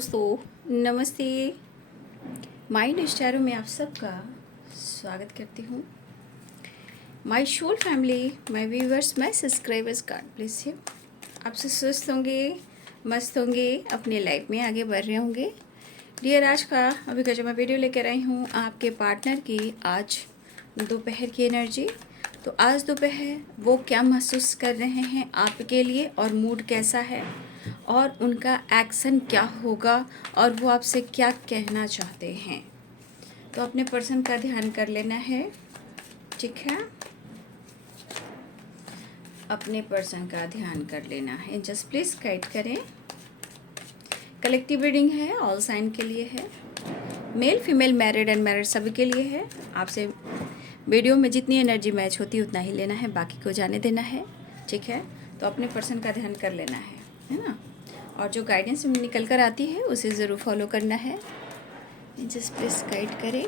दोस्तों, नमस्ते। माइंड स्टारो में आप सबका स्वागत करती हूँ। My soul family, my viewers, my subscribers, God bless you. आप सब स्वस्थ होंगे, मस्त होंगे, अपने लाइफ में आगे बढ़ रहे होंगे। डियर, आज का अभी का जो मैं वीडियो लेकर आई हूँ आपके पार्टनर की आज दोपहर की एनर्जी। तो आज दोपहर वो क्या महसूस कर रहे हैं आपके लिए और मूड कैसा है और उनका एक्शन क्या होगा और वो आपसे क्या कहना चाहते हैं। तो अपने पर्सन का ध्यान कर लेना है, ठीक है। अपने पर्सन का ध्यान कर लेना है, जस्ट प्लीज़ गाइड करें। कलेक्टिव रीडिंग है, ऑल साइन के लिए है, male female married and married सभी के लिए है। आपसे वीडियो में जितनी एनर्जी मैच होती है उतना ही लेना है, बाकी को जाने देना है, ठीक है। तो अपने पर्सन का ध्यान कर लेना है ना। और जो गाइडेंस में निकल कर आती है उसे ज़रूर फॉलो करना है। जस्ट प्लीज़ गाइड करें,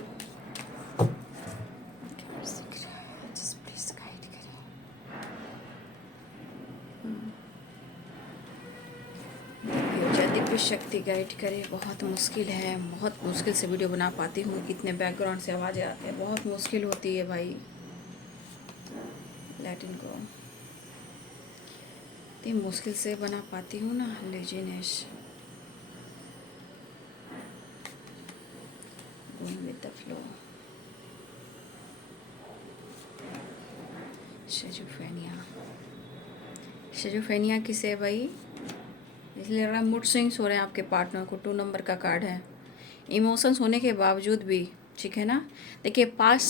जस्ट प्लीज़ गाइड करें। दिव्य शक्ति गाइड करे। बहुत मुश्किल है, बहुत मुश्किल से वीडियो बना पाती हूँ, इतने बैकग्राउंड से आवाज़ें आती है, बहुत मुश्किल होती है भाई। Let it go. इतनी मुश्किल से बना पाती हूँ ना, laziness. Going with the flow. Schizophrenia, schizophrenia किसे है भाई? इसलिए लग रहा है मूड स्विंग्स हो रहे हैं आपके पार्टनर को। 2 नंबर का कार्ड है। इमोशंस होने के बावजूद भी, ठीक है ना। देखिए, पास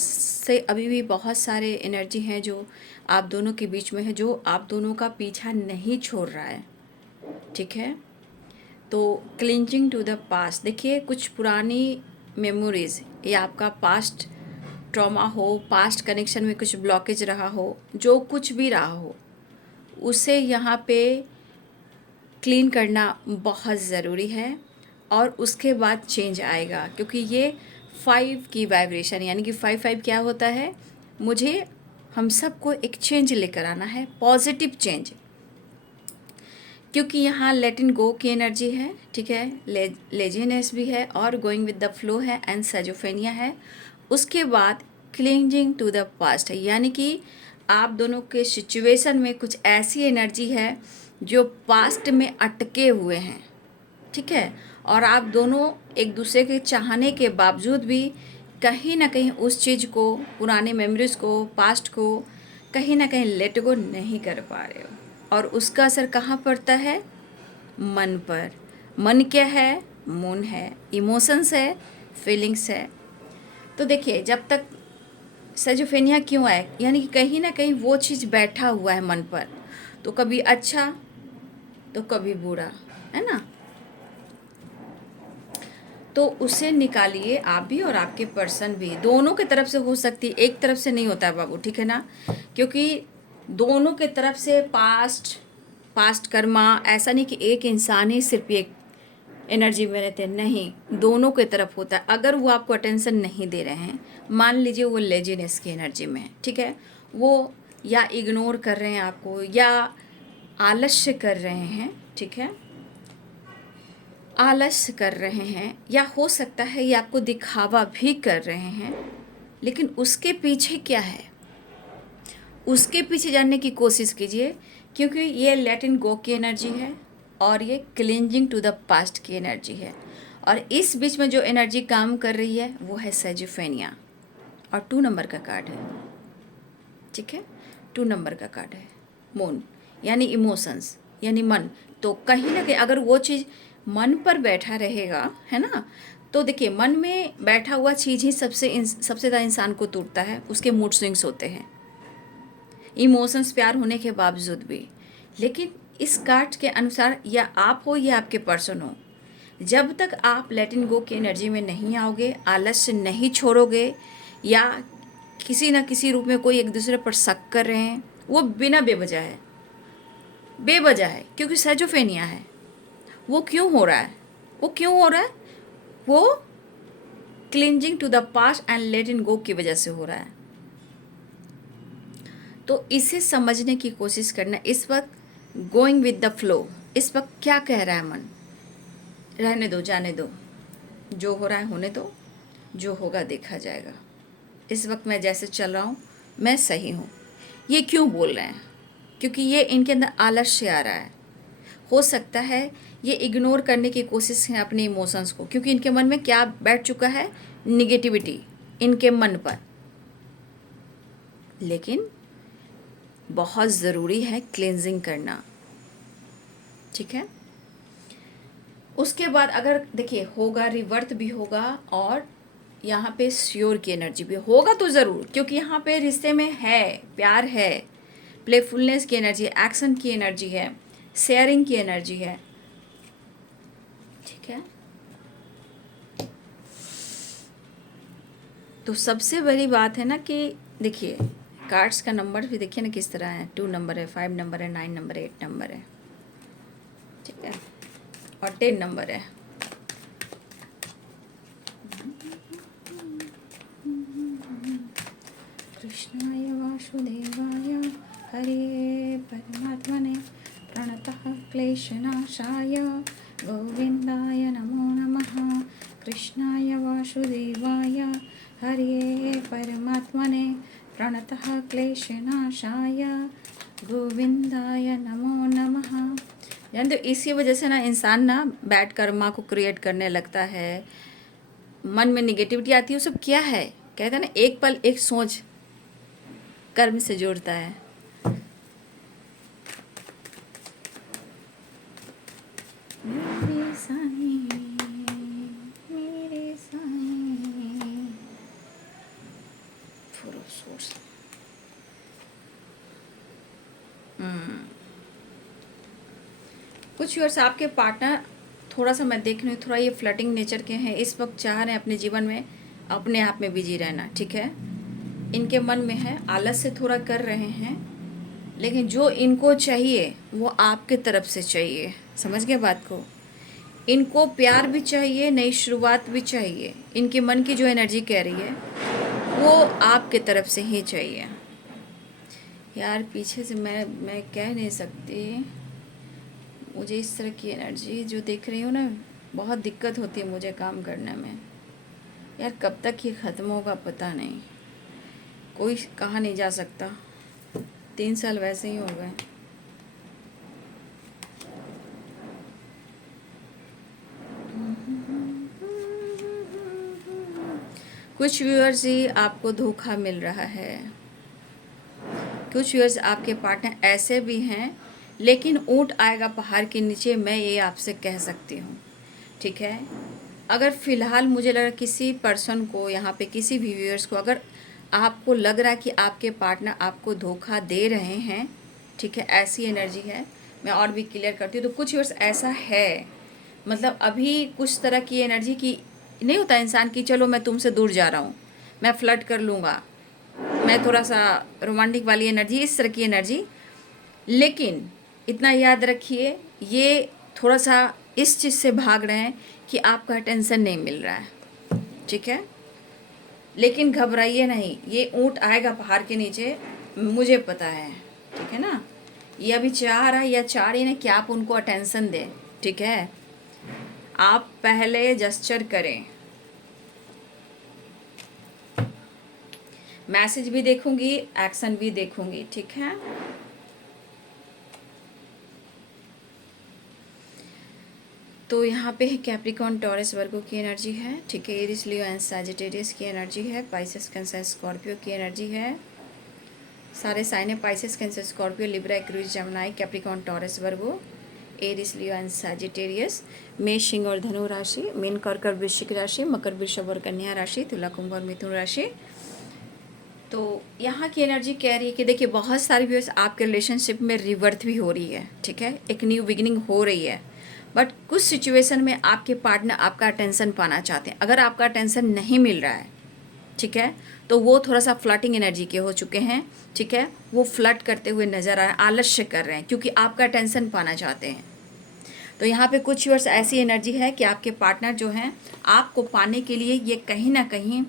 से अभी भी बहुत सारे एनर्जी हैं जो आप दोनों के बीच में है, जो आप दोनों का पीछा नहीं छोड़ रहा है, ठीक है। तो क्लिंजिंग टू द पास्ट, देखिए कुछ पुरानी मेमोरीज या आपका पास्ट ट्रॉमा हो, पास्ट कनेक्शन में कुछ ब्लॉकेज रहा हो, जो कुछ भी रहा हो, उसे यहाँ पे क्लीन करना बहुत ज़रूरी है। और उसके बाद चेंज आएगा, क्योंकि ये 5 की वाइब्रेशन, यानी कि 5 क्या होता है, मुझे हम सबको एक चेंज लेकर आना है, पॉजिटिव चेंज। क्योंकि यहाँ लेट इन गो की एनर्जी है, ठीक है, लेजीनेस भी है और गोइंग विद द फ्लो है एंड सेजोफेनिया है। उसके बाद क्लिंजिंग टू द पास्ट है, यानी कि आप दोनों के सिचुएशन में कुछ ऐसी एनर्जी है जो पास्ट में अटके हुए हैं, ठीक है। और आप दोनों एक दूसरे के चाहने के बावजूद भी कहीं ना कहीं उस चीज़ को, पुराने मेमोरीज को, पास्ट को कहीं ना कहीं लेट गो नहीं कर पा रहे हो। और उसका असर कहाँ पड़ता है? मन पर। मन क्या है? मून है, इमोशंस है, फीलिंग्स है। तो देखिए, जब तक सेजोफेनिया क्यों आए, यानी कि कहीं ना कहीं वो चीज़ बैठा हुआ है मन पर, तो कभी अच्छा तो कभी बुरा, है ना। तो उसे निकालिए आप भी और आपके पर्सन भी, दोनों के तरफ से हो सकती है, एक तरफ से नहीं होता है बाबू, ठीक है ना। क्योंकि दोनों के तरफ से पास्ट कर्मा, ऐसा नहीं कि एक इंसान ही सिर्फ एक एनर्जी में रहते हैं, नहीं, दोनों के तरफ होता है। अगर वो आपको अटेंशन नहीं दे रहे हैं, मान लीजिए वो लेजीनेस की एनर्जी में है, ठीक है, वो या इग्नोर कर रहे हैं आपको या आलस्य कर रहे हैं, ठीक है, आलस्य कर रहे हैं, या हो सकता है ये आपको दिखावा भी कर रहे हैं, लेकिन उसके पीछे क्या है, उसके पीछे जानने की कोशिश कीजिए। क्योंकि ये लेट इन गो की एनर्जी है और ये क्लिंजिंग टू द पास्ट की एनर्जी है। और इस बीच में जो एनर्जी काम कर रही है वो है सेजिफेनिया, और 2 नंबर का कार्ड है, ठीक है। 2 नंबर का कार्ड है मून, यानी इमोशंस, यानी मन। तो कहीं ना कहीं अगर वो चीज़ मन पर बैठा रहेगा, है ना, तो देखिए, मन में बैठा हुआ चीज़ ही सबसे ज़्यादा इंसान को टूटता है, उसके मूड स्विंग्स होते हैं, इमोशंस प्यार होने के बावजूद भी। लेकिन इस कार्ड के अनुसार, या आप हो या आपके पर्सन हो, जब तक आप लेट इन गो की एनर्जी में नहीं आओगे, आलस्य नहीं छोड़ोगे, या किसी न किसी रूप में कोई एक दूसरे पर शक कर रहे हैं, वो बिना बेवजह है, बेवजह है, क्योंकि सेजोफेनिया है। वो क्यों हो रहा है? वो क्यों हो रहा है? वो clinging to the past and letting go की वजह से हो रहा है। तो इसे समझने की कोशिश करना इस वक्त, गोइंग विद द फ्लो, इस वक्त क्या कह रहा है मन, रहने दो, जाने दो, जो हो रहा है होने दो, जो होगा देखा जाएगा। इस वक्त मैं जैसे चल रहा हूँ मैं सही हूँ। ये क्यों बोल रहे हैं? क्योंकि ये इनके अंदर आलस्य आ रहा है। हो सकता है ये इग्नोर करने की कोशिश है अपने इमोशंस को, क्योंकि इनके मन में क्या बैठ चुका है? निगेटिविटी इनके मन पर। लेकिन बहुत ज़रूरी है क्लेंजिंग करना, ठीक है। उसके बाद अगर देखिए होगा, रिवर्थ भी होगा और यहाँ पे श्योर की एनर्जी भी होगा तो ज़रूर, क्योंकि यहाँ पे रिश्ते में है, प्यार है, प्लेफुलनेस की एनर्जी, एक्शन की एनर्जी है, शेयरिंग की एनर्जी है, ठीक है। तो सबसे बड़ी बात है ना कि देखिए कार्ड्स का नंबर भी देखिए ना किस तरह है। 2 नंबर है, 5 नंबर है, 9 नंबर है, 8 नंबर है, ठीक है, और 10 नंबर है। कृष्णाय वासुदेवाय हरे परमात्मने प्रणतः क्लेशनाशाय गोविंदाय नमो नमः। कृष्णाय वासुदेवाय हरे परमात्मने प्रणतः क्लेशनाशाय गोविंदाय नमो नमः। यानी तो इसी वजह से ना इंसान ना बैड कर्मा को क्रिएट करने लगता है, मन में निगेटिविटी आती है। वो सब क्या है? कहते हैं ना एक पल एक सोच कर्म से जोड़ता है। मेरे साईं, मेरे साईं, फुल सोर्स। कुछ व्यूअर्स आपके पार्टनर थोड़ा सा मैं देख रही हूँ, थोड़ा ये फ्लर्टिंग नेचर के हैं। इस वक्त चाह रहे हैं अपने जीवन में अपने आप में बिजी रहना, ठीक है। इनके मन में है, आलस से थोड़ा कर रहे हैं, लेकिन जो इनको चाहिए वो आपके तरफ से चाहिए। समझ गए बात को? इनको प्यार भी चाहिए, नई शुरुआत भी चाहिए। इनके मन की जो एनर्जी कह रही है वो आपके तरफ से ही चाहिए। यार पीछे से मैं कह नहीं सकती, मुझे इस तरह की एनर्जी जो देख रही हूँ ना, बहुत दिक्कत होती है मुझे काम करने में। यार कब तक ये ख़त्म होगा पता नहीं, कोई कहा नहीं जा सकता। 3 साल वैसे ही हो गए। कुछ व्यूअर्स ही आपको धोखा मिल रहा है, कुछ व्यूअर्स आपके पार्टनर ऐसे भी हैं, लेकिन ऊँट आएगा पहाड़ के नीचे, मैं ये आपसे कह सकती हूँ, ठीक है। अगर फ़िलहाल मुझे लग रहा किसी पर्सन को, यहाँ पे किसी भी व्यूअर्स को अगर आपको लग रहा है कि आपके पार्टनर आपको धोखा दे रहे हैं, ठीक है, ऐसी एनर्जी है। मैं और भी क्लियर करती हूँ। तो कुछ व्यूअर्स ऐसा है, मतलब अभी कुछ तरह की एनर्जी की नहीं होता इंसान की, चलो मैं तुमसे दूर जा रहा हूँ, मैं फ्लर्ट कर लूँगा, मैं थोड़ा सा रोमांटिक वाली एनर्जी, इस तरह की एनर्जी। लेकिन इतना याद रखिए, ये थोड़ा सा इस चीज़ से भाग रहे हैं कि आपका अटेंशन नहीं मिल रहा है, ठीक है। लेकिन घबराइए नहीं, ये ऊँट आएगा पहाड़ के नीचे, मुझे पता है, ठीक है ना। ये अभी चाह रहा है या चाह रही है कि आप उनको अटेंशन दें, ठीक है। आप पहले जेस्चर करें। मैसेज भी देखूंगी, एक्शन भी देखूंगी, ठीक है। तो यहाँ पे कैप्रिकॉर्न, टॉरस, वर्गो की एनर्जी है, ठीक है। एरिस, लियो एंड सैजिटेरियस की एनर्जी है। पाइसेस, कैंसर, स्कॉर्पियो की एनर्जी है। सारे साइन है, Pisces, Cancer, Scorpio, Libra, Aquarius, Gemini, Capricorn, Taurus, Virgo, Aries, Leo and Sagittarius. Mesh, Singh और धनु राशि, मीन, कर्क, वृश्चिक राशि, मकर, वृषभ और कन्या राशि, तुला, कुंभ और मिथुन राशि। तो यहाँ की एनर्जी कह रही है कि देखिए बहुत सारी व्यूअर्स आपके रिलेशनशिप में रिवर्थ भी हो रही है, ठीक है, एक न्यू बिगिनिंग हो रही है। बट कुछ सिचुएशन में आपके पार्टनर आपका अटेंशन पाना चाहते हैं। अगर आपका अटेंशन नहीं मिल रहा है, ठीक है, तो वो थोड़ा सा फ्लर्टिंग एनर्जी के हो चुके हैं, ठीक है। वो फ्लर्ट करते हुए नज़र आ रहे हैं, आलस्य कर रहे हैं, क्योंकि आपका अटेंशन पाना चाहते हैं। तो यहाँ पे कुछ व्यूअर्स ऐसी एनर्जी है कि आपके पार्टनर जो हैं आपको पाने के लिए ये कहीं ना कहीं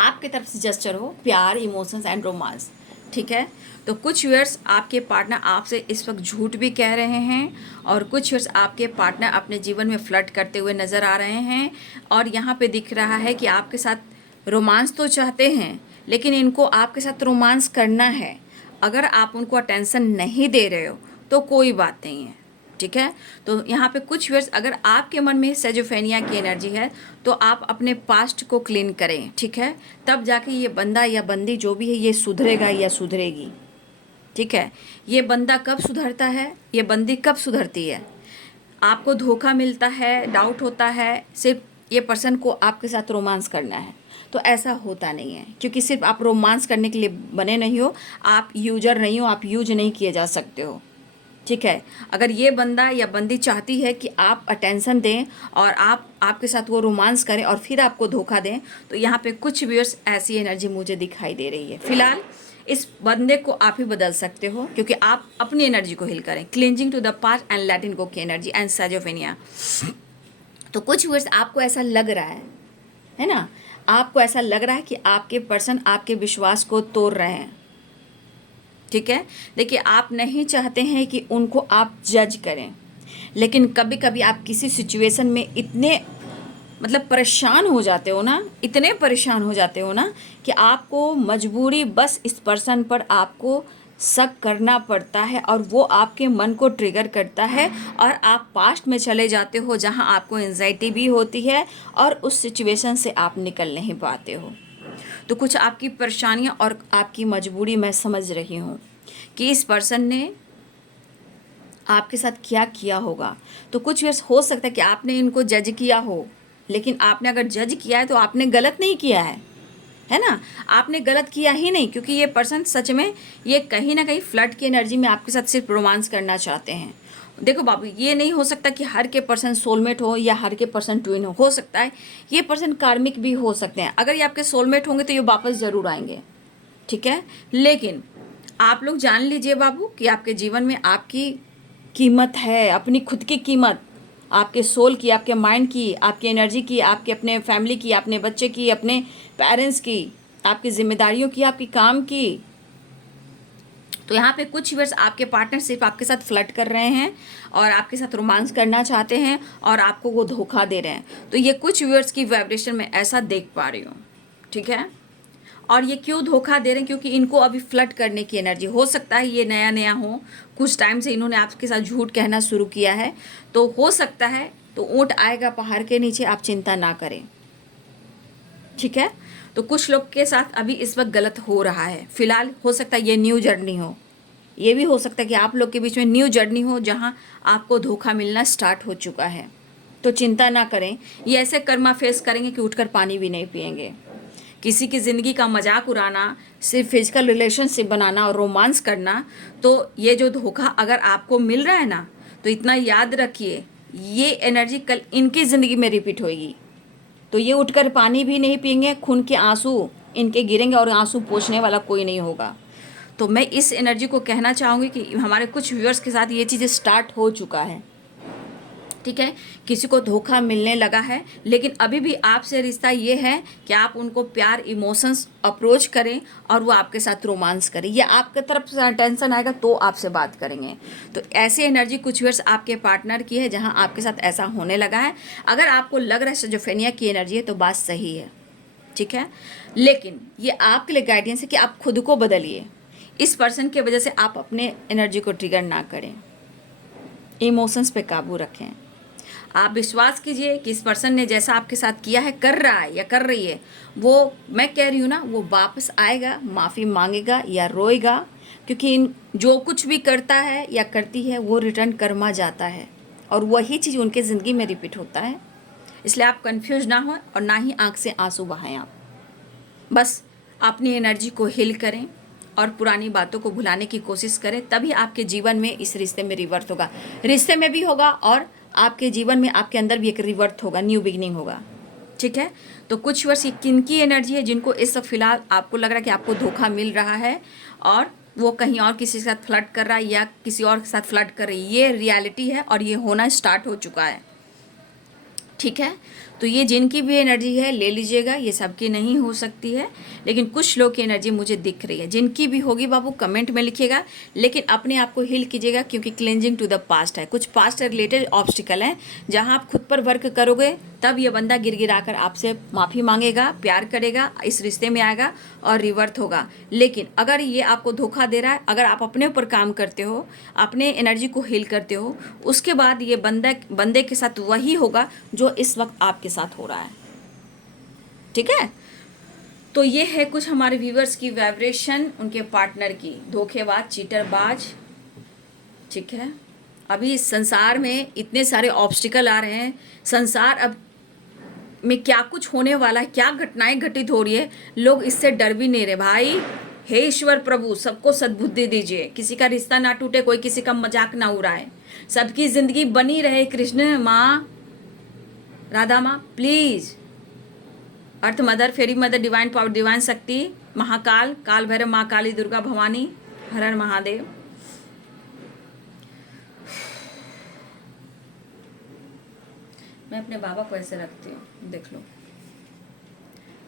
आपके तरफ से जेस्चर हो, प्यार, इमोशंस एंड रोमांस, ठीक है। तो कुछ व्यूअर्स आपके पार्टनर आपसे इस वक्त झूठ भी कह रहे हैं, और कुछ व्यूअर्स आपके पार्टनर अपने जीवन में फ्लर्ट करते हुए नज़र आ रहे हैं। और यहाँ पे दिख रहा है कि आपके साथ रोमांस तो चाहते हैं, लेकिन इनको आपके साथ रोमांस करना है। अगर आप उनको अटेंशन नहीं दे रहे हो तो कोई बात नहीं है, ठीक है। तो यहाँ पे कुछ व्यूअर्स, अगर आपके मन में सेजोफेनिया की एनर्जी है तो आप अपने पास्ट को क्लीन करें, ठीक है। तब जाके ये बंदा या बंदी जो भी है ये सुधरेगा या सुधरेगी, ठीक है। ये बंदा कब सुधरता है, ये बंदी कब सुधरती है? आपको धोखा मिलता है, डाउट होता है, सिर्फ ये पर्सन को आपके साथ रोमांस करना है, तो ऐसा होता नहीं है, क्योंकि सिर्फ आप रोमांस करने के लिए बने नहीं हो, आप यूजर नहीं हो, आप यूज नहीं किए जा सकते हो, ठीक है। अगर ये बंदा या बंदी चाहती है कि आप अटेंशन दें और आपके साथ वो रोमांस करें और फिर आपको धोखा दें, तो यहाँ पे कुछ व्यूअर्स ऐसी एनर्जी मुझे दिखाई दे रही है। फिलहाल इस बंदे को आप ही बदल सकते हो, क्योंकि आप अपनी एनर्जी को हिल करें। Clinging to the past and let go की एनर्जी एंड सेजोफेनिया। तो कुछ व्यूअर्स आपको ऐसा लग रहा है ना, आपको ऐसा लग रहा है कि आपके पर्सन आपके विश्वास को तोड़ रहे हैं, ठीक है। देखिए, आप नहीं चाहते हैं कि उनको आप जज करें, लेकिन कभी कभी आप किसी सिचुएशन में इतने परेशान हो जाते हो ना, इतने परेशान हो जाते हो ना कि आपको मजबूरी बस इस पर्सन पर आपको शक करना पड़ता है, और वो आपके मन को ट्रिगर करता है, और आप पास्ट में चले जाते हो जहां आपको एंजाइटी भी होती है और उस सिचुएशन से आप निकल नहीं पाते हो। तो कुछ आपकी परेशानियां और आपकी मजबूरी मैं समझ रही हूँ कि इस पर्सन ने आपके साथ क्या किया होगा। तो कुछ वेस हो सकता है कि आपने इनको जज किया हो, लेकिन आपने अगर जज किया है तो आपने गलत नहीं किया है ना, आपने गलत किया ही नहीं, क्योंकि ये पर्सन सच में ये कहीं ना कहीं फ्लर्ट की एनर्जी में आपके साथ सिर्फ रोमांस करना चाहते हैं। देखो बाबू, ये नहीं हो सकता कि हर के पर्सन सोलमेट हो या हर के पर्सन ट्विन हो सकता है ये पर्सन कार्मिक भी हो सकते हैं। अगर ये आपके सोलमेट होंगे तो ये वापस ज़रूर आएंगे, ठीक है। लेकिन आप लोग जान लीजिए बाबू कि आपके जीवन में आपकी कीमत है, अपनी खुद की कीमत, आपके सोल की, आपके माइंड की, आपकी एनर्जी की, आपके अपने फैमिली की, अपने बच्चे की, अपने पेरेंट्स की, आपकी जिम्मेदारियों की, आपकी काम की। तो यहाँ पे कुछ व्यूअर्स आपके पार्टनर सिर्फ आपके साथ फ्लर्ट कर रहे हैं और आपके साथ रोमांस करना चाहते हैं और आपको वो धोखा दे रहे हैं। तो ये कुछ व्यूअर्स की वाइब्रेशन में ऐसा देख पा रही हूँ, ठीक है। और ये क्यों धोखा दे रहे हैं? क्योंकि इनको अभी फ्लर्ट करने की एनर्जी, हो सकता है ये नया नया हो, कुछ टाइम से इन्होंने आपके साथ झूठ कहना शुरू किया है, तो हो सकता है तो ऊँट आएगा पहाड़ के नीचे, आप चिंता ना करें, ठीक है। तो कुछ लोग के साथ अभी इस वक्त गलत हो रहा है। फिलहाल हो सकता है ये न्यू जर्नी हो, ये भी हो सकता है कि आप लोग के बीच में न्यू जर्नी हो जहां आपको धोखा मिलना स्टार्ट हो चुका है। तो चिंता ना करें, ये ऐसे कर्मा फेस करेंगे कि उठकर पानी भी नहीं पिएंगे। किसी की ज़िंदगी का मजाक उड़ाना, सिर्फ फिजिकल रिलेशनशिप बनाना और रोमांस करना, तो ये जो धोखा अगर आपको मिल रहा है ना, तो इतना याद रखिए ये एनर्जी कल इनकी ज़िंदगी में रिपीट होगी। तो ये उठकर पानी भी नहीं पिएंगे, खून के आंसू इनके गिरेंगे और आंसू पोंछने वाला कोई नहीं होगा। तो मैं इस एनर्जी को कहना चाहूँगी कि हमारे कुछ व्यूअर्स के साथ ये चीज़ें स्टार्ट हो चुका है, ठीक है। किसी को धोखा मिलने लगा है, लेकिन अभी भी आपसे रिश्ता ये है कि आप उनको प्यार, इमोशंस अप्रोच करें और वो आपके साथ रोमांस करें, या आपके तरफ से टेंशन आएगा तो आपसे बात करेंगे। तो ऐसी एनर्जी कुछ व्यूअर्स आपके पार्टनर की है जहां आपके साथ ऐसा होने लगा है। अगर आपको लग रहा है सिजोफ्रेनिया की एनर्जी है तो बात सही है, ठीक है। लेकिन ये आपके लिए गाइडेंस है कि आप खुद को बदलिए। इस पर्सन की वजह से आप अपने एनर्जी को ट्रिगर ना करें, इमोशंस पे काबू रखें। आप विश्वास कीजिए कि इस पर्सन ने जैसा आपके साथ किया है, कर रहा है या कर रही है, वो मैं कह रही हूँ ना, वो वापस आएगा, माफ़ी मांगेगा या रोएगा, क्योंकि जो कुछ भी करता है या करती है वो रिटर्न कर्मा जाता है, और वही चीज़ उनके ज़िंदगी में रिपीट होता है। इसलिए आप कंफ्यूज ना हो और ना ही आँख से आंसू बहाएं। आप बस अपनी एनर्जी को हील करें और पुरानी बातों को भुलाने की कोशिश करें, तभी आपके जीवन में इस रिश्ते में रिवर्ट होगा, रिश्ते में भी होगा और आपके जीवन में, आपके अंदर भी एक रिवर्ट होगा, न्यू बिगनिंग होगा, ठीक है। तो कुछ वर्ष ये किनकी एनर्जी है जिनको इस सब फिलहाल आपको लग रहा है कि आपको धोखा मिल रहा है और वो कहीं और किसी के साथ फ्लर्ट कर रहा है या किसी और के साथ फ्लर्ट कर रही है, ये रियलिटी है और ये होना स्टार्ट हो चुका है, ठीक है। तो ये जिनकी भी एनर्जी है ले लीजिएगा, ये सबकी नहीं हो सकती है, लेकिन कुछ लोग की एनर्जी मुझे दिख रही है। जिनकी भी होगी बाबू कमेंट में लिखिएगा, लेकिन अपने आप को हील कीजिएगा, क्योंकि क्लेंजिंग टू द पास्ट है। कुछ पास्ट से रिलेटेड ऑब्स्टिकल हैं, जहाँ आप खुद पर वर्क करोगे तब ये बंदा गिड़गिड़ा कर आपसे माफ़ी मांगेगा, प्यार करेगा, इस रिश्ते में आएगा और रिवर्थ होगा। लेकिन अगर ये आपको धोखा दे रहा है, अगर आप अपने ऊपर काम करते हो, अपने एनर्जी को हील करते हो, उसके बाद ये बंदे के साथ वही होगा जो इस वक्त आपके साथ हो रहा है। ठीक है। तो ये है कुछ हमारे व्यूवर्स की वाइब्रेशन उनके पार्टनर की, धोखेबाज, चीटरबाज। ठीक है। अभी इस संसार में इतने सारे ऑब्स्टिकल आ रहे हैं, संसार अब में क्या कुछ होने वाला है, क्या घटनाएं घटित हो रही है, लोग इससे डर भी नहीं रहे। भाई हे ईश्वर प्रभु, सबको सद्बुद्धि दीजिए, किसी का रिश्ता ना टूटे, कोई किसी का मजाक ना उड़ाए, सबकी जिंदगी बनी रहे। कृष्ण माँ, राधा माँ, please, earth mother, fairy mother, divine power, divine Shakti, Mahakal, काल भैरव, माँ काली, दुर्गा भवानी, हर हर महादेव। मैं अपने बाबा को ऐसे रखती हूँ, देख लो,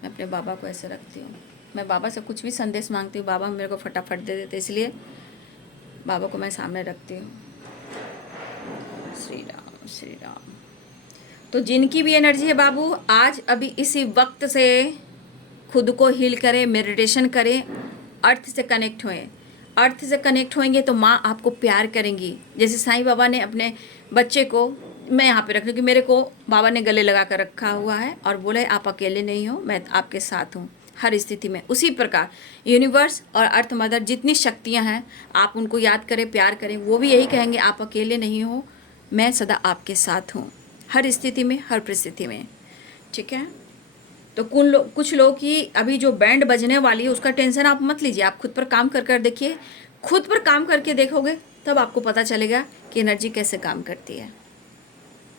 मैं अपने बाबा को ऐसे रखती हूँ। मैं बाबा से कुछ भी संदेश मांगती हूँ, बाबा मेरे को फटाफट दे देते, इसलिए बाबा को मैं सामने रखती हूँ। श्री राम श्री राम। तो जिनकी भी एनर्जी है बाबू, आज अभी इसी वक्त से खुद को हील करें, मेडिटेशन करें, अर्थ से कनेक्ट होएं। अर्थ से कनेक्ट होएंगे तो माँ आपको प्यार करेंगी। जैसे साईं बाबा ने अपने बच्चे को, मैं यहाँ पे रख लूँ कि मेरे को बाबा ने गले लगा कर रखा हुआ है और बोले आप अकेले नहीं हो, मैं आपके साथ हूँ हर स्थिति में। उसी प्रकार यूनिवर्स और अर्थ मदर जितनी शक्तियाँ हैं, आप उनको याद करें, प्यार करें, वो भी यही कहेंगे आप अकेले नहीं हो, मैं सदा आपके साथ हूँ, हर स्थिति में, हर परिस्थिति में। ठीक है। तो कुछ लोग की अभी जो बैंड बजने वाली है उसका टेंशन आप मत लीजिए, आप खुद पर काम कर देखिए। खुद पर काम करके देखोगे तब आपको पता चलेगा कि एनर्जी कैसे काम करती है,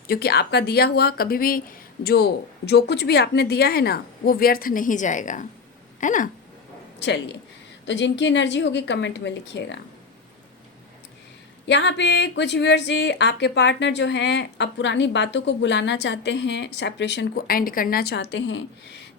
क्योंकि आपका दिया हुआ कभी भी जो कुछ भी आपने दिया है ना, वो व्यर्थ नहीं जाएगा, है ना। चलिए, तो जिनकी एनर्जी होगी कमेंट में लिखिएगा। यहाँ पे कुछ व्यूअर्स जी, आपके पार्टनर जो हैं अब पुरानी बातों को भुलाना चाहते हैं, सेपरेशन को एंड करना चाहते हैं।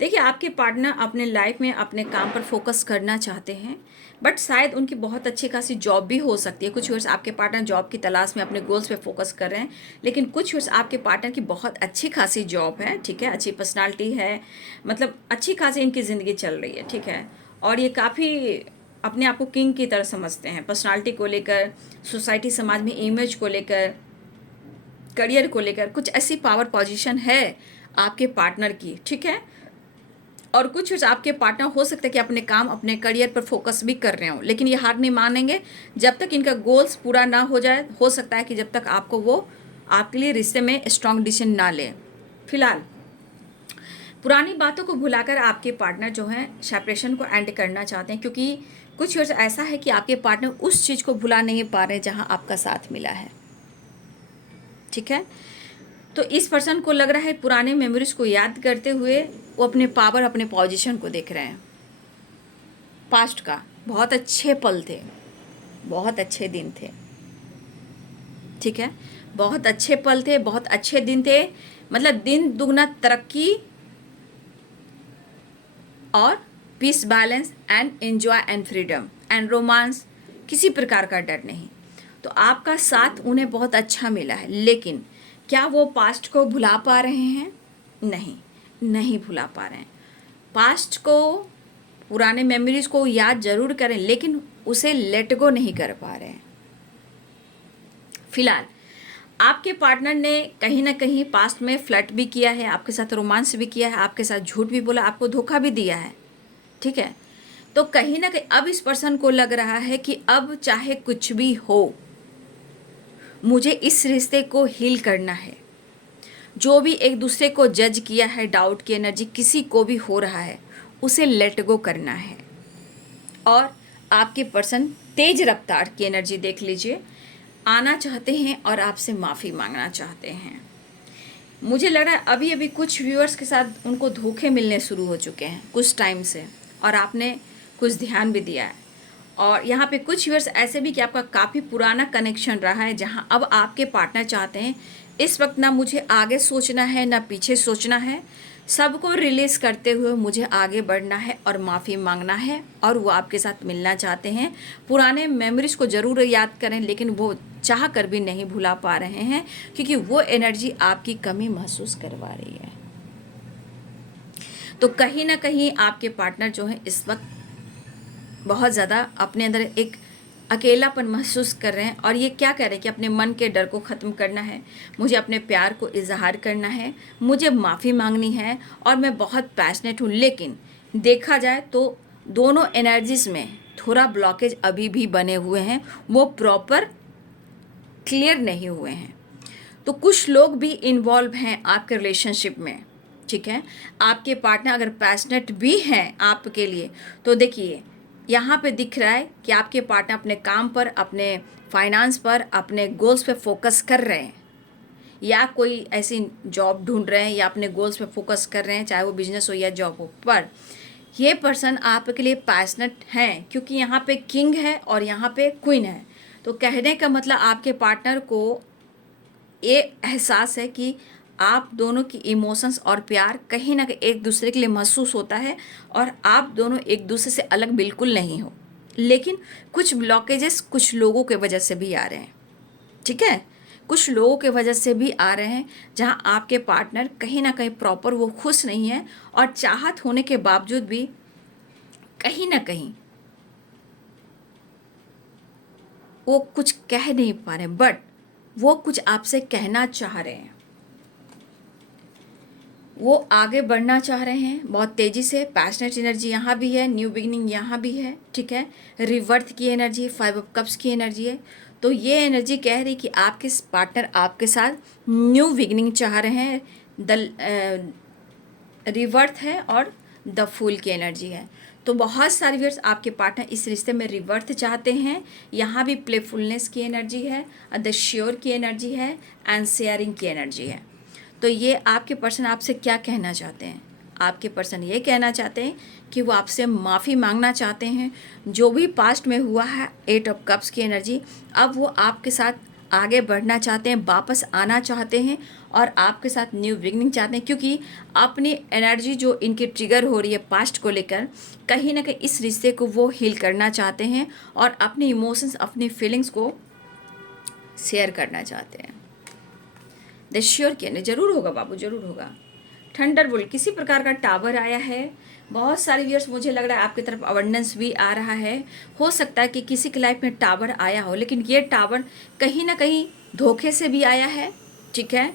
देखिए, आपके पार्टनर अपने लाइफ में अपने काम पर फोकस करना चाहते हैं, बट शायद उनकी बहुत अच्छी खासी जॉब भी हो सकती है। कुछ व्यूअर्स आपके पार्टनर जॉब की तलाश में अपने गोल्स पे फोकस कर रहे हैं, लेकिन कुछ व्यूअर्स आपके पार्टनर की बहुत अच्छी खासी जॉब है, ठीक है, अच्छी पर्सनालिटी है, मतलब अच्छी खासी इनकी ज़िंदगी चल रही है, ठीक है। और ये काफ़ी अपने आप को किंग की तरह समझते हैं, पर्सनालिटी को लेकर, सोसाइटी समाज में इमेज को लेकर, करियर को लेकर, कुछ ऐसी पावर पोजीशन है आपके पार्टनर की, ठीक है। और कुछ आपके पार्टनर हो सकता है कि अपने काम, अपने करियर पर फोकस भी कर रहे हों, लेकिन ये हार नहीं मानेंगे जब तक इनका गोल्स पूरा ना हो जाए। हो सकता है कि जब तक आपको वो आपके लिए रिश्ते में स्ट्रॉन्ग डिसीजन ना ले। फिलहाल पुरानी बातों को भुलाकर आपके पार्टनर जो हैं सेपरेशन को एंड करना चाहते हैं, क्योंकि कुछ वर्ष ऐसा है कि आपके पार्टनर उस चीज़ को भुला नहीं पा रहे जहां आपका साथ मिला है, ठीक है। तो इस पर्सन को लग रहा है पुराने मेमोरीज को याद करते हुए वो अपने पावर, अपने पोजीशन को देख रहे हैं। पास्ट का बहुत अच्छे पल थे, बहुत अच्छे दिन थे, ठीक है, बहुत अच्छे पल थे, बहुत अच्छे दिन थे, मतलब दिन दुगना तरक्की और peace, balance and enjoy and freedom and romance, किसी प्रकार का डर नहीं। तो आपका साथ उन्हें बहुत अच्छा मिला है, लेकिन क्या वो पास्ट को भुला पा रहे हैं? नहीं, नहीं भुला पा रहे हैं। पास्ट को, पुराने मेमोरीज को याद जरूर करें, लेकिन उसे लेट गो नहीं कर पा रहे हैं। फिलहाल आपके पार्टनर ने कहीं ना कहीं पास्ट में फ्लर्ट भी किया है, आपके साथ रोमांस भी किया है, आपके साथ झूठ भी बोला, आपको धोखा भी दिया है, ठीक है। तो कहीं ना कहीं अब इस पर्सन को लग रहा है कि अब चाहे कुछ भी हो, मुझे इस रिश्ते को हील करना है। जो भी एक दूसरे को जज किया है, डाउट की एनर्जी किसी को भी हो रहा है, उसे लेट गो करना है। और आपके पर्सन तेज रफ्तार की एनर्जी देख लीजिए, आना चाहते हैं और आपसे माफ़ी मांगना चाहते हैं। मुझे लग रहा है अभी अभी कुछ व्यूअर्स के साथ उनको धोखे मिलने शुरू हो चुके हैं कुछ टाइम से, और आपने कुछ ध्यान भी दिया है। और यहाँ पे कुछ व्यूअर्स ऐसे भी कि आपका काफ़ी पुराना कनेक्शन रहा है, जहाँ अब आपके पार्टनर चाहते हैं इस वक्त ना मुझे आगे सोचना है ना पीछे सोचना है, सबको रिलीज़ करते हुए मुझे आगे बढ़ना है और माफ़ी मांगना है। और वो आपके साथ मिलना चाहते हैं। पुराने मेमोरीज़ को ज़रूर याद करें, लेकिन वो चाह कर भी नहीं भुला पा रहे हैं, क्योंकि वो एनर्जी आपकी कमी महसूस करवा रही है। तो कहीं ना कहीं आपके पार्टनर जो है इस वक्त बहुत ज़्यादा अपने अंदर एक अकेलापन महसूस कर रहे हैं, और ये क्या कह रहे हैं कि अपने मन के डर को ख़त्म करना है, मुझे अपने प्यार को इजहार करना है, मुझे माफ़ी मांगनी है, और मैं बहुत पैशनेट हूँ। लेकिन देखा जाए तो दोनों एनर्जीज़ में थोड़ा ब्लॉकेज अभी भी बने हुए हैं, वो प्रॉपर क्लियर नहीं हुए हैं। तो कुछ लोग भी इन्वॉल्व हैं आपके रिलेशनशिप में, ठीक है। आपके पार्टनर अगर पैशनेट भी हैं आपके लिए, तो देखिए यहाँ पे दिख रहा है कि आपके पार्टनर अपने काम पर, अपने फाइनेंस पर, अपने गोल्स पे फोकस कर रहे हैं, या कोई ऐसी जॉब ढूंढ रहे हैं, या अपने गोल्स पे फोकस कर रहे हैं, चाहे वो बिजनेस हो या जॉब हो। पर ये पर्सन आपके लिए पैशनेट हैं, क्योंकि यहाँ पे किंग है और यहाँ पे क्वीन है। तो कहने का मतलब आपके पार्टनर को ये एहसास है कि आप दोनों की इमोशंस और प्यार कहीं ना कहीं एक दूसरे के लिए महसूस होता है, और आप दोनों एक दूसरे से अलग बिल्कुल नहीं हो। लेकिन कुछ ब्लॉकेजेस कुछ लोगों के वजह से भी आ रहे हैं, ठीक है। कुछ लोगों के वजह से भी आ रहे हैं, जहां आपके पार्टनर कहीं ना कहीं प्रॉपर वो खुश नहीं है, और चाहत होने के बावजूद भी कहीं ना कहीं वो कुछ कह नहीं पा रहे, बट वो कुछ आपसे कहना चाह रहे हैं। वो आगे बढ़ना चाह रहे हैं बहुत तेज़ी से। पैशनेट एनर्जी यहाँ भी है, न्यू बिगिनिंग यहाँ भी है, ठीक है। रिवर्थ की एनर्जी, 5 ऑफ कप्स की एनर्जी है। तो ये एनर्जी कह रही कि आपके पार्टनर आपके साथ न्यू बिगिनिंग चाह रहे हैं। द रिवर्थ है और द फूल की एनर्जी है। तो बहुत सारे व्यूअर्स आपके पार्टनर इस रिश्ते में रिवर्थ चाहते हैं। यहाँ भी प्लेफुलनेस की एनर्जी है, द श्योर की एनर्जी है, एंड शेयरिंग की एनर्जी है। तो ये आपके पर्सन आपसे क्या कहना चाहते हैं? आपके पर्सन ये कहना चाहते हैं कि वो आपसे माफ़ी मांगना चाहते हैं। जो भी पास्ट में हुआ है, 8 ऑफ कप्स की एनर्जी, अब वो आपके साथ आगे बढ़ना चाहते हैं, वापस आना चाहते हैं, और आपके साथ न्यू बिगनिंग चाहते हैं। क्योंकि अपनी एनर्जी जो इनकी ट्रिगर हो रही है पास्ट को लेकर, कहीं ना कहीं इस रिश्ते को वो हील करना चाहते हैं, और अपने इमोशंस, अपनी फीलिंग्स को शेयर करना चाहते हैं। द श्योर कहने ज़रूर होगा बाबू, ज़रूर होगा। थंडरबोल्ट, किसी प्रकार का टावर आया है। बहुत सारे व्यूअर्स, मुझे लग रहा है आपकी तरफ अबंडेंस भी आ रहा है। हो सकता है कि किसी की लाइफ में टावर आया हो, लेकिन ये टावर कहीं ना कहीं धोखे से भी आया है, ठीक है।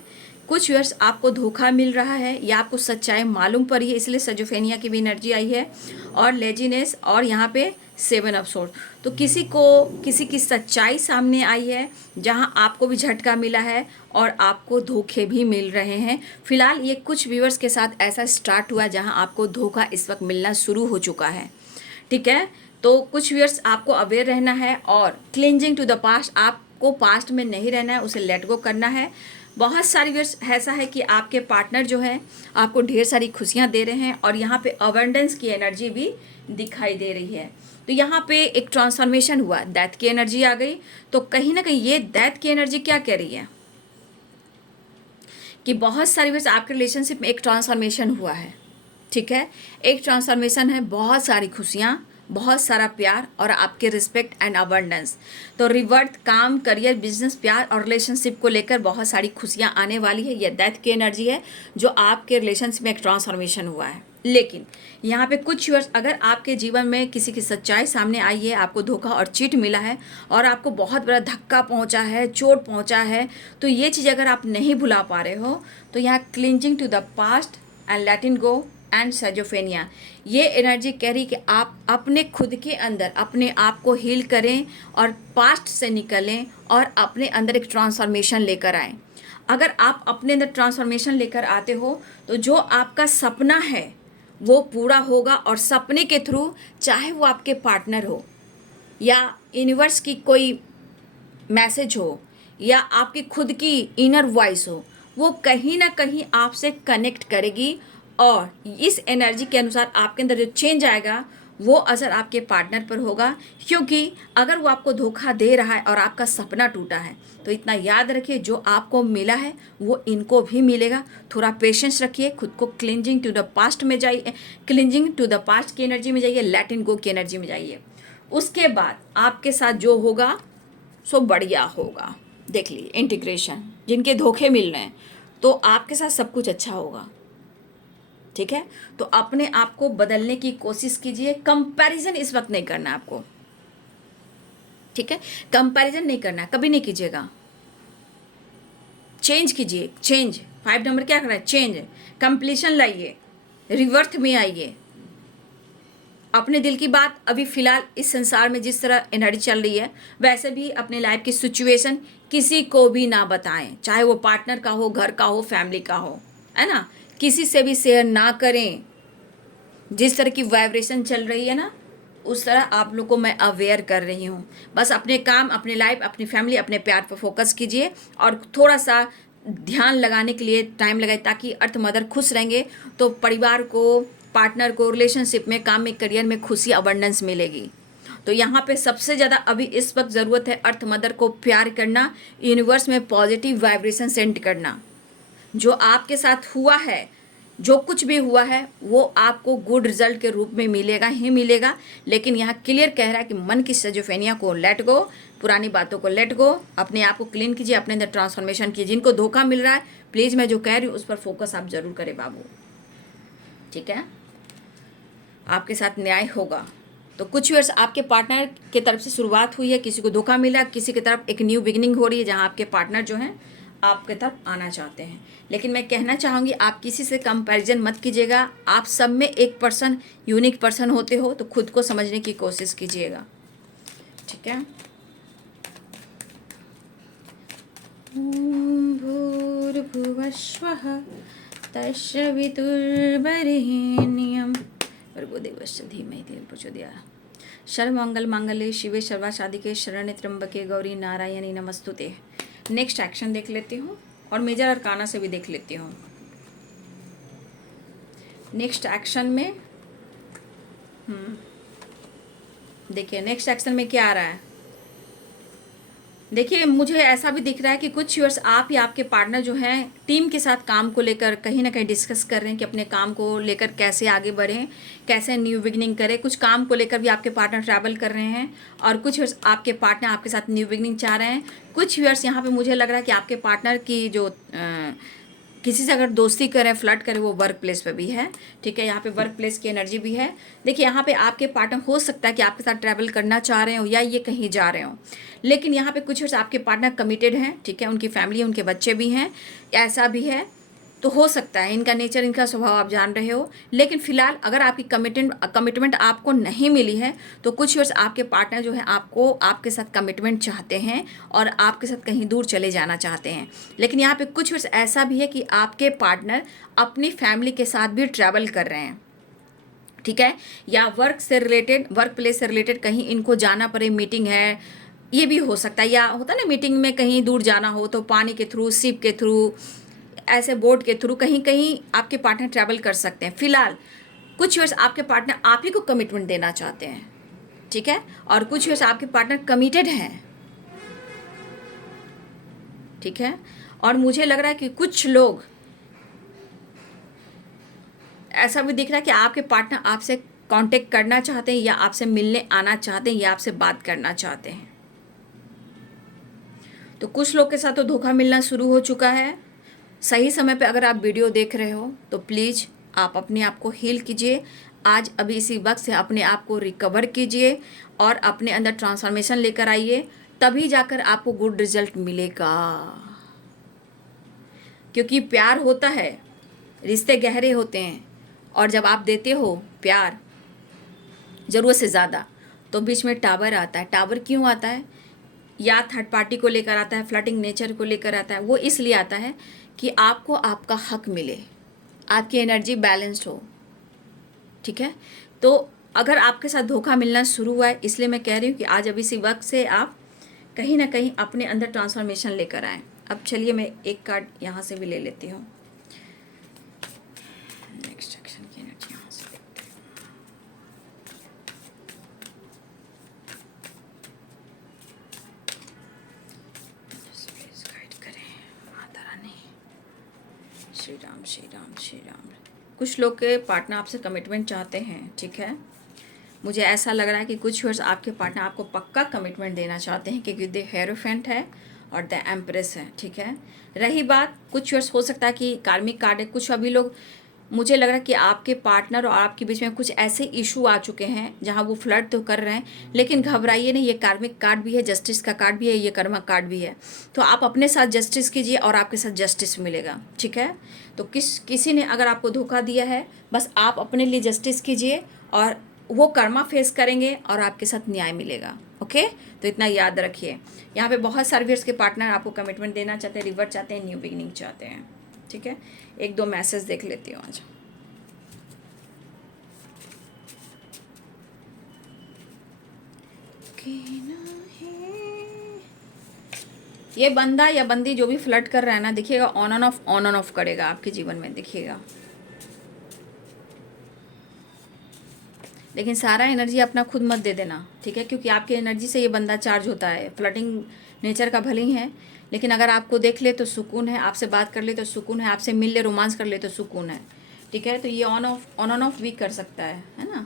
कुछ व्यूअर्स आपको धोखा मिल रहा है, या आपको सच्चाई मालूम पड़ी है, इसलिए सजोफेनिया की भी एनर्जी आई है, और लेजीनेस, और यहाँ पे 7 ऑफ सोर्ड। तो किसी की सच्चाई सामने आई है, जहाँ आपको भी झटका मिला है और आपको धोखे भी मिल रहे हैं। फिलहाल ये कुछ व्यूअर्स के साथ ऐसा स्टार्ट हुआ जहाँ आपको धोखा इस वक्त मिलना शुरू हो चुका है, ठीक है। तो कुछ व्यूअर्स आपको अवेयर रहना है, और क्लिंजिंग टू द पास्ट, आपको पास्ट में नहीं रहना है, उसे लेट गो करना है। बहुत सारी व्यूअर्स ऐसा है कि आपके पार्टनर जो है आपको ढेर सारी खुशियाँ दे रहे हैं, और यहाँ पे अबंडेंस की एनर्जी भी दिखाई दे रही है। तो यहाँ पे एक ट्रांसफॉर्मेशन हुआ, डेथ की एनर्जी आ गई। तो कहीं ना कहीं ये डेथ की एनर्जी क्या कह रही है कि बहुत सारी व्यूअर्स आपके रिलेशनशिप में एक ट्रांसफॉर्मेशन हुआ है, ठीक है। एक ट्रांसफॉर्मेशन है, बहुत सारी खुशियाँ, बहुत सारा प्यार, और आपके रिस्पेक्ट एंड अबंडेंस। तो रिवर्थ, काम, करियर, बिजनेस, प्यार और रिलेशनशिप को लेकर बहुत सारी खुशियाँ आने वाली है। यह डेथ की एनर्जी है, जो आपके रिलेशनशिप में एक ट्रांसफॉर्मेशन हुआ है। लेकिन यहाँ पे कुछ व्यूअर्स, अगर आपके जीवन में किसी की सच्चाई सामने आई है, आपको धोखा और चीट मिला है, और आपको बहुत बड़ा धक्का पहुँचा है, चोट पहुँचा है, तो ये चीज़ अगर आप नहीं भुला पा रहे हो, तो यहाँ clinging to the past and letting go and schizophrenia, ये एनर्जी कह रही कि आप अपने खुद के अंदर अपने आप को हील करें, और पास्ट से निकलें, और अपने अंदर एक ट्रांसफॉर्मेशन लेकर आएँ। अगर आप अपने अंदर ट्रांसफॉर्मेशन लेकर आते हो, तो जो आपका सपना है वो पूरा होगा, और सपने के थ्रू, चाहे वो आपके पार्टनर हो, या यूनिवर्स की कोई मैसेज हो, या आपकी खुद की इनर वॉइस हो, वो कहीं ना कहीं आपसे कनेक्ट करेगी, और इस एनर्जी के अनुसार आपके अंदर जो चेंज आएगा वो असर आपके पार्टनर पर होगा, क्योंकि अगर वो आपको धोखा दे रहा है और आपका सपना टूटा है तो इतना याद रखिए, जो आपको मिला है वो इनको भी मिलेगा। थोड़ा पेशेंस रखिए, खुद को क्लिंजिंग टू द पास्ट में जाइए, क्लिंजिंग टू द पास्ट की एनर्जी में जाइए, लेट इन गो की एनर्जी में जाइए। उसके बाद आपके साथ जो होगा सो बढ़िया होगा। देख लीजिए, इंटीग्रेशन, जिनके धोखे मिल रहे हैं तो आपके साथ सब कुछ अच्छा होगा। ठीक है, तो अपने आप को बदलने की कोशिश कीजिए। कंपैरिजन इस वक्त नहीं करना आपको, ठीक है, कंपैरिजन नहीं करना, कभी नहीं कीजिएगा। चेंज कीजिए, चेंज। 5 नंबर क्या कर रहा है? चेंज, कंप्लीशन लाइए, रिवर्थ में आइए। अपने दिल की बात अभी फिलहाल इस संसार में जिस तरह एनर्जी चल रही है, वैसे भी अपने लाइफ की सिचुएशन किसी को भी ना बताएं, चाहे वो पार्टनर का हो, घर का हो, फैमिली का हो, है ना। किसी से भी शेयर ना करें। जिस तरह की वाइब्रेशन चल रही है ना, उस तरह आप लोग को मैं अवेयर कर रही हूँ। बस अपने काम, अपने लाइफ, अपनी फैमिली, अपने प्यार पर फोकस कीजिए और थोड़ा सा ध्यान लगाने के लिए टाइम लगाए, ताकि अर्थ मदर खुश रहेंगे तो परिवार को, पार्टनर को, रिलेशनशिप में, काम में, करियर में खुशी, अबंडेंस मिलेगी। तो यहाँ पे सबसे ज़्यादा अभी इस वक्त ज़रूरत है अर्थ मदर को प्यार करना, यूनिवर्स में पॉजिटिव वाइब्रेशन सेंड करना। जो आपके साथ हुआ है, जो कुछ भी हुआ है, वो आपको गुड रिजल्ट के रूप में मिलेगा ही मिलेगा। लेकिन यहाँ क्लियर कह रहा है कि मन की सजोफेनिया को लेट गो, पुरानी बातों को लेट गो, अपने आप को क्लीन कीजिए, अपने अंदर ट्रांसफॉर्मेशन कीजिए। जिनको धोखा मिल रहा है, प्लीज़ मैं जो कह रही हूँ उस पर फोकस आप जरूर करें बाबू, ठीक है। आपके साथ न्याय होगा। तो कुछ ईयर्स आपके पार्टनर के तरफ से शुरुआत हुई है, किसी को धोखा मिला, किसी की तरफ एक न्यू बिगिनिंग हो रही है, जहाँ आपके पार्टनर जो हैं आपके तरफ आना चाहते हैं। लेकिन मैं कहना चाहूँगी, आप किसी से कंपैरिजन मत कीजिएगा। आप सब में एक पर्सन, यूनिक पर्सन होते हो, तो खुद को समझने की कोशिश कीजिएगा, ठीक है। ओम भूर्भुवस्वः तस्य वितुर्वरेण्यं भर्गोदेवस्य धीमहि धियो प्रचोदयात्। सर्वमंगल मांगल्ये शिवे सर्वासाधिके शरण्ये त्र्यंबके गौरी नारायणी नमस्तुते। नेक्स्ट एक्शन देख लेती हूँ और मेजर अरकाना से भी देख लेती हूँ। नेक्स्ट एक्शन में देखिए, नेक्स्ट एक्शन में क्या आ रहा है। देखिए, मुझे ऐसा भी दिख रहा है कि कुछ व्यूअर्स आप या आपके पार्टनर जो हैं टीम के साथ काम को लेकर कहीं ना कहीं डिस्कस कर रहे हैं कि अपने काम को लेकर कैसे आगे बढ़ें, कैसे न्यू बिगनिंग करें। कुछ काम को लेकर भी आपके पार्टनर ट्रैवल कर रहे हैं और कुछ व्यूअर्स आपके पार्टनर आपके साथ न्यू बिगनिंग चाह रहे हैं। कुछ व्यूअर्स यहाँ पे मुझे लग रहा है कि आपके पार्टनर की जो किसी से अगर दोस्ती करें, फ्लर्ट करें, वो वर्क प्लेस पे भी है, ठीक है। यहाँ पे वर्क प्लेस की एनर्जी भी है। देखिए, यहाँ पे आपके पार्टनर हो सकता है कि आपके साथ ट्रैवल करना चाह रहे हो या ये कहीं जा रहे हो, लेकिन यहाँ पे कुछ आपके पार्टनर कमिटेड हैं, ठीक है। उनकी फैमिली, उनके बच्चे भी हैं, ऐसा भी है। तो हो सकता है इनका नेचर, इनका स्वभाव आप जान रहे हो। लेकिन फिलहाल अगर आपकी कमिटमेंट आपको नहीं मिली है, तो कुछ वर्ष आपके पार्टनर जो है आपको, आपके साथ कमिटमेंट चाहते हैं और आपके साथ कहीं दूर चले जाना चाहते हैं। लेकिन यहाँ पे कुछ वर्ष ऐसा भी है कि आपके पार्टनर अपनी फैमिली के साथ भी ट्रैवल कर रहे हैं, ठीक है। या वर्क से रिलेटेड, वर्क प्लेस से रिलेटेड कहीं इनको जाना पड़े, मीटिंग है, ये भी हो सकता है। या होता है ना, मीटिंग में कहीं दूर जाना हो तो पानी के थ्रू, शिप के थ्रू, ऐसे बोट के थ्रू कहीं कहीं आपके पार्टनर ट्रैवल कर सकते हैं। फिलहाल कुछ वर्ष आपके पार्टनर आप ही को कमिटमेंट देना चाहते हैं, ठीक है। और कुछ वर्ष आपके पार्टनर कमिटेड हैं, ठीक है। और मुझे लग रहा है कि कुछ लोग, ऐसा भी दिख रहा है कि आपके पार्टनर आपसे कांटेक्ट करना चाहते हैं या आपसे मिलने आना चाहते हैं या आपसे बात करना चाहते हैं। तो कुछ लोग के साथ तो धोखा मिलना शुरू हो चुका है। सही समय पे अगर आप वीडियो देख रहे हो तो प्लीज़ आप अपने आप को हील कीजिए। आज अभी इसी वक्त से अपने आप को रिकवर कीजिए और अपने अंदर ट्रांसफॉर्मेशन लेकर आइए, तभी जाकर आपको गुड रिजल्ट मिलेगा। क्योंकि प्यार होता है, रिश्ते गहरे होते हैं, और जब आप देते हो प्यार ज़रूरत से ज़्यादा, तो बीच में टावर आता है। टावर क्यों आता है? या थर्ड पार्टी को लेकर आता है, फ्लर्टिंग नेचर को लेकर आता है। वो इसलिए आता है कि आपको आपका हक मिले, आपकी एनर्जी बैलेंस्ड हो, ठीक है। तो अगर आपके साथ धोखा मिलना शुरू हुआ है, इसलिए मैं कह रही हूँ कि आज अभी इसी वक्त से आप कहीं ना कहीं अपने अंदर ट्रांसफॉर्मेशन लेकर आएँ। अब चलिए, मैं एक कार्ड यहाँ से भी ले लेती हूँ। नेक्स्ट एक्शन की एनर्जी यहाँ से देखते हैं। श्री राम श्री राम श्री राम। कुछ लोग के पार्टनर आपसे कमिटमेंट चाहते हैं, ठीक है। मुझे ऐसा लग रहा है कि कुछ व्यूअर्स आपके पार्टनर आपको पक्का कमिटमेंट देना चाहते हैं, क्योंकि द हेरोफेंट है और द एम्प्रेस है, ठीक है। रही बात, कुछ व्यूअर्स हो सकता है कि कार्मिक कार्ड है। कुछ अभी लोग, मुझे लग रहा है कि आपके पार्टनर और आपके बीच में कुछ ऐसे इशू आ चुके हैं जहां वो फ्लर्ट तो कर रहे हैं, लेकिन घबराइए नहीं, ये कार्मिक कार्ड भी है, जस्टिस का कार्ड भी है, ये कर्मा कार्ड भी है। तो आप अपने साथ जस्टिस कीजिए और आपके साथ जस्टिस मिलेगा, ठीक है। तो किसी ने अगर आपको धोखा दिया है, बस आप अपने लिए जस्टिस कीजिए और वो कर्मा फेस करेंगे और आपके साथ न्याय मिलेगा, ओके। तो इतना याद रखिए। यहाँ पे बहुत सारे व्यूअर्स के पार्टनर आपको कमिटमेंट देना चाहते हैं, रिवर्ट चाहते हैं, न्यू बिगिनिंग चाहते हैं, ठीक है। एक दो मैसेज देख लेती हूँ आज। ये बंदा या बंदी जो भी फ्लर्ट कर रहा है ना, देखिएगा ऑन ऑन ऑफ करेगा आपके जीवन में, देखिएगा। लेकिन सारा एनर्जी अपना खुद मत दे देना, ठीक है, क्योंकि आपकी एनर्जी से ये बंदा चार्ज होता है। फ्लर्टिंग नेचर का भले ही है, लेकिन अगर आपको देख ले तो सुकून है, आपसे बात कर ले तो सुकून है, आपसे मिल ले, रोमांस कर ले तो सुकून है, ठीक है। तो ये ऑन ऑफ भी कर सकता है ना।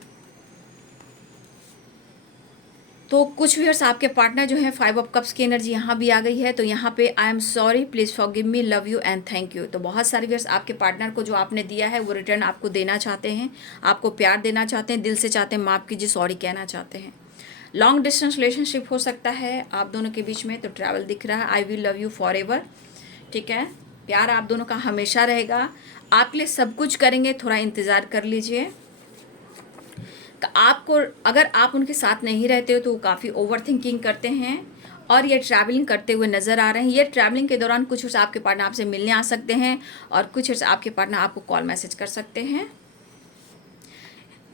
तो कुछ व्यूअर्स आपके पार्टनर जो है 5 ऑफ कप्स की एनर्जी यहाँ भी आ गई है। तो यहाँ पे I am sorry, please forgive me, love you and thank you. तो बहुत सारे व्यूअर्स आपके पार्टनर को जो आपने दिया है वो रिटर्न आपको देना चाहते हैं, आपको प्यार देना चाहते हैं, दिल से चाहते हैं, माफ़ कीजिए, सॉरी कहना चाहते हैं। लॉन्ग डिस्टेंस रिलेशनशिप हो सकता है आप दोनों के बीच में। तो ट्रैवल दिख रहा है, I will love you for ever, ठीक है। प्यार आप दोनों का हमेशा रहेगा, आपके लिए सब कुछ करेंगे, थोड़ा इंतज़ार कर लीजिए। आपको, अगर आप उनके साथ नहीं रहते हो तो वो काफ़ी ओवर थिंकिंग करते हैं और ये ट्रैवलिंग करते हुए नज़र आ रहे हैं। ये ट्रैवलिंग के दौरान कुछ वर्ष आपके पार्टनर आपसे मिलने आ सकते हैं और कुछ वर्ष आपके पार्टनर आपको कॉल मैसेज कर सकते हैं।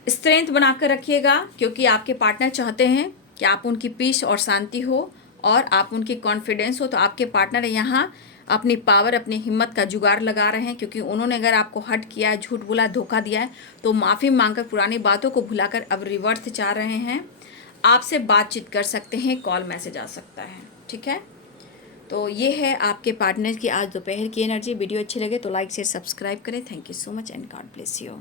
स्ट्रेंथ बनाकर रखिएगा, क्योंकि आपके पार्टनर चाहते हैं कि आप उनकी पीस और शांति हो और आप उनकी कॉन्फिडेंस हो। तो आपके पार्टनर यहाँ अपनी पावर, अपनी हिम्मत का जुगाड़ लगा रहे हैं, क्योंकि उन्होंने अगर आपको हट किया है, झूठ बोला, धोखा दिया है, तो माफ़ी मांगकर पुरानी बातों को भुलाकर अब रिवर्स चाह रहे हैं। आपसे बातचीत कर सकते हैं, कॉल मैसेज आ सकता है, ठीक है। तो ये है आपके पार्टनर की आज दोपहर की एनर्जी। वीडियो अच्छी लगे तो लाइक शेयर सब्सक्राइब करें। Thank you so much and God bless you.